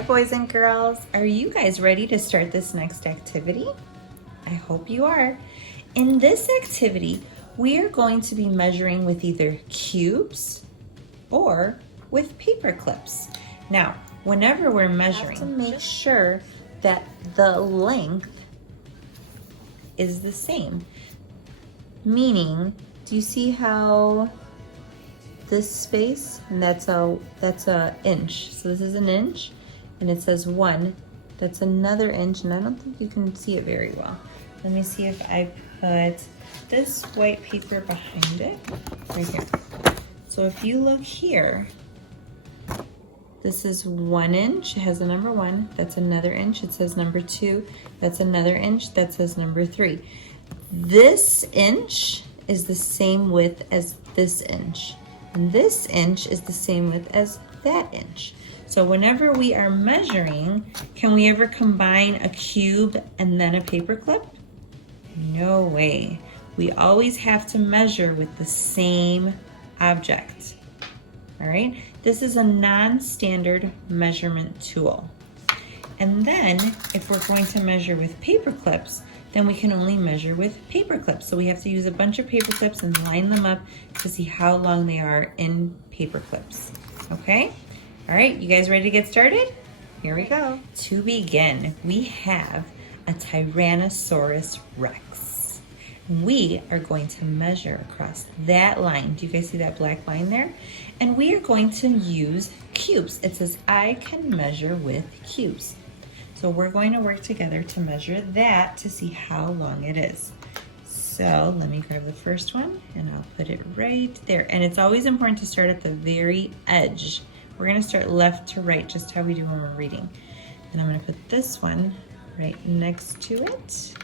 Hi boys and girls, are you guys ready to start this next activity? I hope you are. In this activity, we are going to be measuring with either cubes or with paper clips. Now, whenever we're measuring, to make sure that the length is the same. Meaning, do you see how this space, and that's a inch. So this is an inch, and it says 1. That's another inch, and I don't think you can see it very well. Let me see if I put this white paper behind it, right here. So if you look here, this is 1 inch, it has the number 1, that's another inch, it says number 2, that's another inch, that says number 3. This inch is the same width as this inch. And this inch is the same width as that inch. So whenever we are measuring, can we ever combine a cube and then a paper clip? No way. We always have to measure with the same object. All right? This is a non-standard measurement tool. And then if we're going to measure with paper clips, then we can only measure with paper clips. So we have to use a bunch of paper clips and line them up to see how long they are in paper clips. Okay? All right, you guys ready to get started? Here we go. To begin, we have a Tyrannosaurus Rex. We are going to measure across that line. Do you guys see that black line there? And we are going to use cubes. It says, I can measure with cubes. So we're going to work together to measure that to see how long it is. So let me grab the first one and I'll put it right there. And it's always important to start at the very edge. We're gonna start left to right, just how we do when we're reading. And I'm gonna put this one right next to it.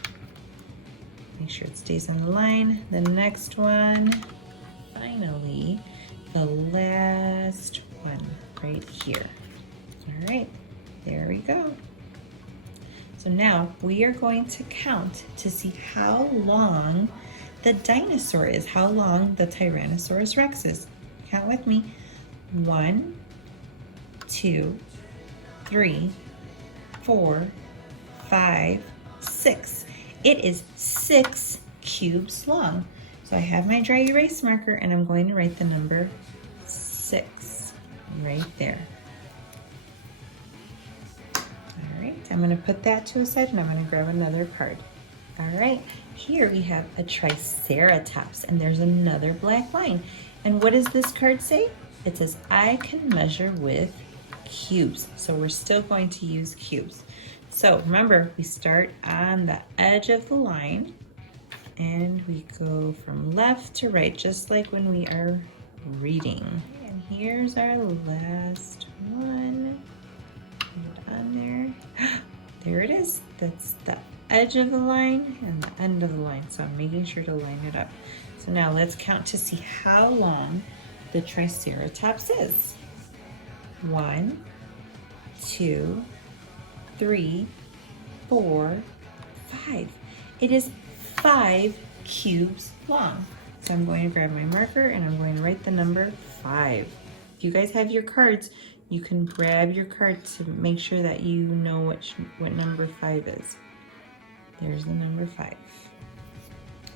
Make sure it stays on the line. The next one, finally, the last one right here. All right, there we go. So now we are going to count to see how long the dinosaur is, how long the Tyrannosaurus Rex is. Count with me. 1, 2, 3, 4, 5, 6. It is 6 cubes long. So I have my dry erase marker and I'm going to write the number 6 right there. I'm going to put that to a side and I'm going to grab another card. All right, here we have a Triceratops and there's another black line. And what does this card say? It says, I can measure with cubes. So we're still going to use cubes. So remember, we start on the edge of the line and we go from left to right, just like when we are reading. And here's our last one. Put it on there. There it is. That's the edge of the line and the end of the line. So I'm making sure to line it up. So now let's count to see how long the Triceratops is. 1, 2, 3, 4, 5. It is 5 cubes long. So I'm going to grab my marker and I'm going to write the number 5. If you guys have your cards, you can grab your card to make sure that you know what number 5 is. There's the number 5. All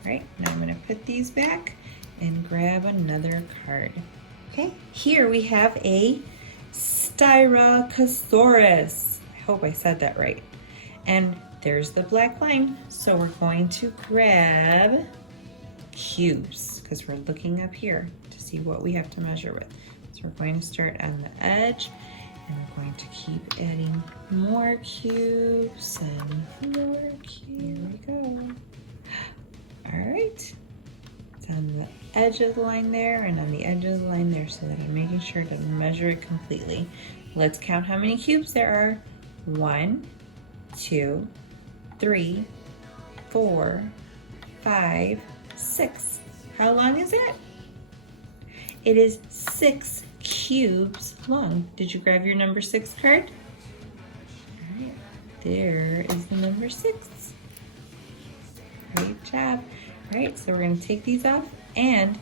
right, now I'm going to put these back and grab another card. Okay, here we have a Styracosaurus. I hope I said that right. And there's the black line. So we're going to grab cubes because we're looking up here to see what we have to measure with. So we're going to start on the edge and we're going to keep adding more cubes and more cubes. Here we go. All right. It's on the edge of the line there and on the edge of the line there so that I'm making sure to measure it completely. Let's count how many cubes there are. 1, 2, 3, 4, 5, 6. How long is it? It is 6 cubes long. Did you grab your number 6 card? All right, there is the number 6. Great job. All right, so we're going to take these off and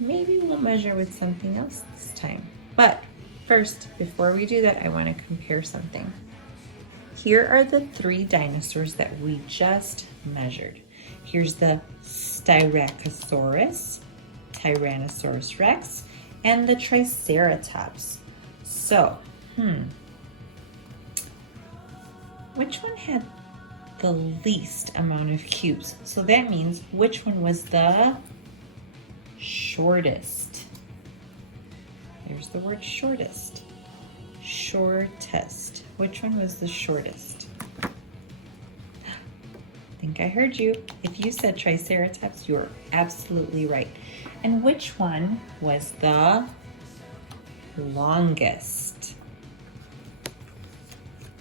maybe we'll measure with something else this time. But First, before we do that, I want to compare something. Here are the 3 dinosaurs that we just measured. Here's the Styracosaurus, Tyrannosaurus Rex, and the Triceratops. So, which one had the least amount of cubes? So that means which one was the shortest? There's the word shortest. Shortest. Which one was the shortest? I think I heard you. If you said Triceratops, you're absolutely right. And which one was the longest?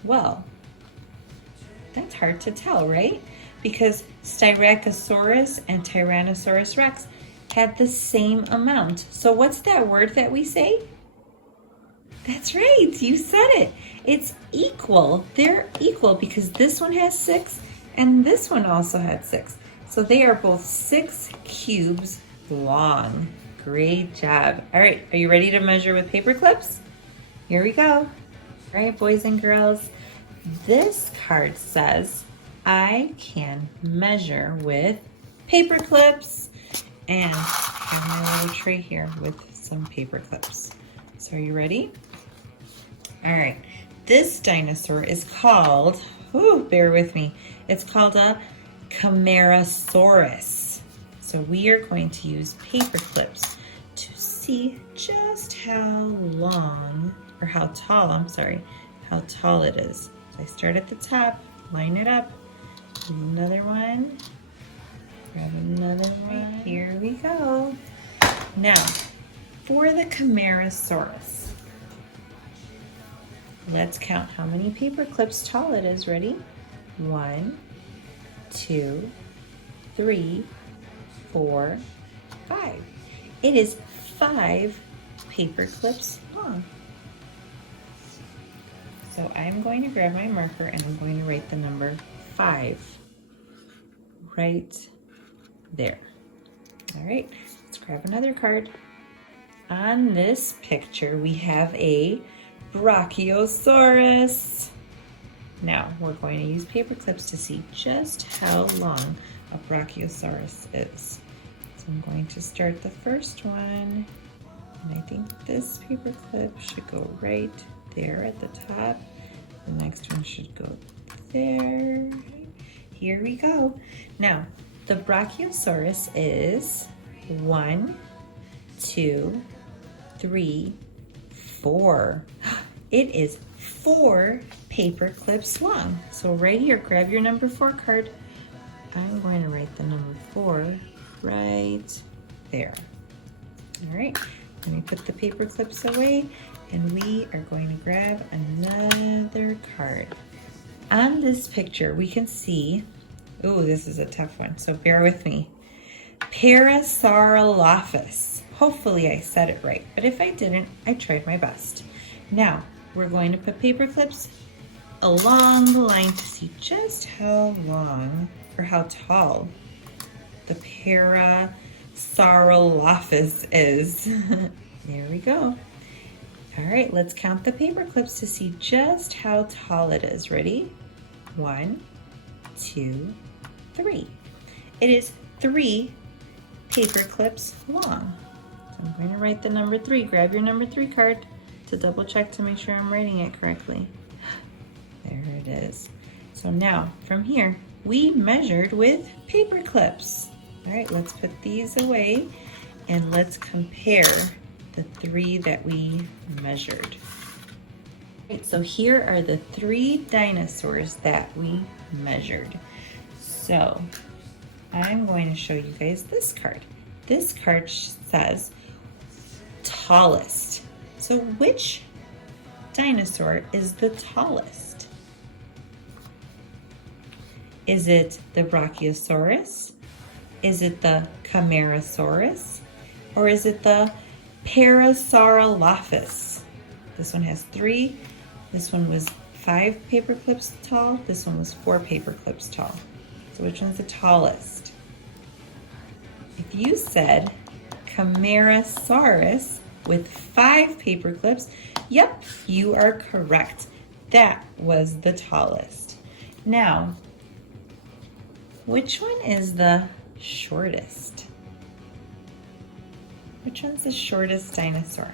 Well, that's hard to tell, right? Because Styracosaurus and Tyrannosaurus Rex had the same amount. So what's that word that we say? That's right, you said it. It's equal. They're equal because this one has 6 and this one also had 6. So they are both 6 cubes long. Great job. All right, are you ready to measure with paper clips? Here we go. All right, boys and girls, this card says I can measure with paper clips, and I have my little tray here with some paper clips. So are you ready? All right, this dinosaur is called, bear with me, it's called a Camarasaurus. So we are going to use paper clips to see just how long, or how tall, how tall it is. So I start at the top, line it up, another one, grab another one, here we go. Now, for the Camarasaurus, let's count how many paper clips tall it is. Ready? 1, 2, 3, 4, 5. It is 5 paper clips long. So I'm going to grab my marker and I'm going to write the number 5 right there. All right, let's grab another card. On this picture, we have a Brachiosaurus. Now, we're going to use paper clips to see just how long a Brachiosaurus is. So I'm going to start the first one, and I think this paper clip should go right there at the top. The next one should go there. Here we go. Now, the Brachiosaurus is 1, 2, 3, 4. It is 4 paper clips long. So right here, grab your number 4 card. I'm going to write the number 4 right there. All right, let me put the paper clips away and we are going to grab another card. On this picture, we can see, this is a tough one, so bear with me. Parasaurolophus. Hopefully I said it right, but if I didn't, I tried my best. Now, we're going to put paper clips along the line to see just how long or how tall the Parasaurolophus is. There we go. All right, let's count the paper clips to see just how tall it is. Ready? 1, 2, 3. It is 3 paper clips long. So I'm going to write the number 3. Grab your number 3 card to double check to make sure I'm writing it correctly. There it is. So now from here, we measured with paper clips. All right, let's put these away and let's compare the 3 that we measured. All right, so here are the 3 dinosaurs that we measured. So I'm going to show you guys this card. This card says tallest. So which dinosaur is the tallest? Is it the Brachiosaurus? Is it the Camarasaurus? Or is it the Parasaurolophus? This one has 3. This one was 5 paper clips tall. This one was 4 paper clips tall. So which one's the tallest? If you said Camarasaurus, with 5 paper clips? Yep, you are correct. That was the tallest. Now, which one is the shortest? Which one's the shortest dinosaur?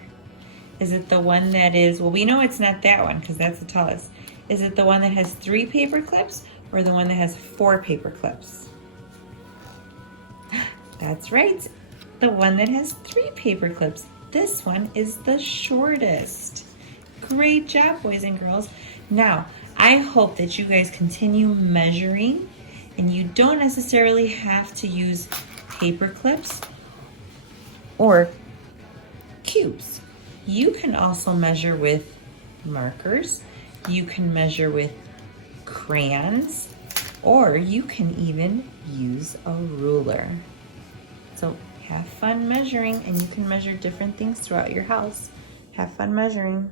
Is it the one that is, well, we know it's not that one because that's the tallest. Is it the one that has 3 paper clips or the one that has 4 paper clips? That's right, the one that has 3 paper clips. This one is the shortest. Great job, boys and girls. Now, I hope that you guys continue measuring and you don't necessarily have to use paper clips or cubes. You can also measure with markers, you can measure with crayons, or you can even use a ruler. So have fun measuring, and you can measure different things throughout your house. Have fun measuring.